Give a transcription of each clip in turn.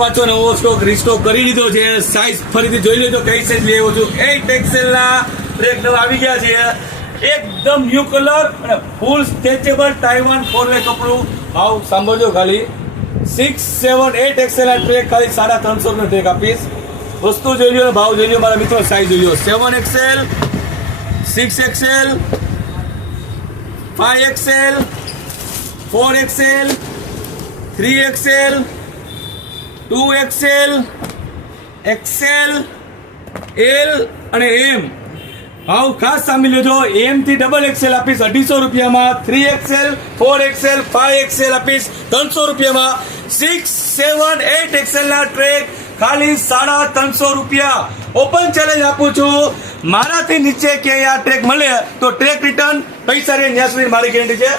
પાછો નવો સ્ટોક રીસ્ટોક કરી લીધો છે. સાઈઝ ફરીથી જોઈ લેજો કઈ સાઈઝ લેવો છું. 8 XL ના ટ્રેક નવા આવી ગયા છે. એકદમ ન્યુ કલર અને ફૂલ સ્ટ્રેચેબલ તાઇવાન 4-વે કપડું. ભાવ સાંભળજો ખાલી 6, 7, 8 XL ના ટ્રેક ખાલી 350 નો ટ્રેક આપીશ. વસ્તુ જોઈ લો, ભાવ જોઈ લો મારા મિત્રો. સાઈઝ જોઈ લો 7 XL, 6 XL, 5 XL, 4 XL, 3 XL, 2 XL, XL, L અને M. ભાવ ખાસ સાંભળી લેજો. M થી ડબલ XL આપીશ 250 રૂપિયામાં. 3 XL, 4 XL, 5 XL આપીશ 300 રૂપિયામાં. 6, 7, 8 XL ના ટ્રેક ખાલી 350 રૂપિયા. ઓપન ચેલેન્જ આપું છું, મારાથી નીચે ક્યાંય આ ટ્રેક મળે તો ટ્રેક રિટર્ન પૈસા રે ત્યાં સુધી મારી ગેરંટી છે.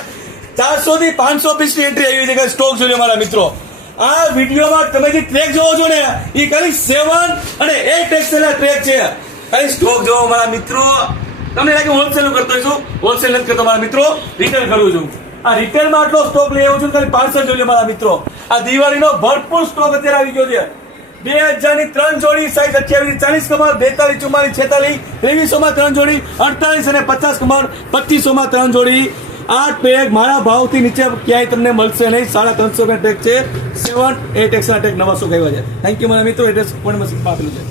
400 થી 500 પીસની એન્ટ્રી આવી છે. સ્ટોક જોજો મારા મિત્રો. આ વિડીયોમાં તમે જે ટ્રેક જોવો છો ને એ ખાલી 7 અને 8 XL ના ટ્રેક છે. ખાલી સ્ટોક જોવો મારા મિત્રો. તમને લાગે હોલસેલ કરતો છું, હોલસેલ નથી કરતો મારા મિત્રો, રિટેલ કરું છું. આ રિટેલમાં આટલો સ્ટોક લઈ આવ્યો છું, ખાલી પાર્સલ જોઈ લો મારા મિત્રો. આ દિવાળીનો ભરપૂર સ્ટોક અત્યારે આવી ગયો છે. 2000 ની 3 જોડી, સાઈઝ 28 40 કમર, 42 44 46, 2300 માં 3 જોડી, 48 અને 50 કમર, 2500 માં 3 જોડી. આ ટ્રેક મારા ભાવથી નીચે ક્યાંય તમને મળશે નહીં. 350 ના ટ્રેક છે. 7, 8 XL ના ટ્રેક નવા સ્ટોક આવ્યા છે. થેન્ક યુ મારા મિત્રો. એડ્રેસ કોમેન્ટમાં આપેલું છે.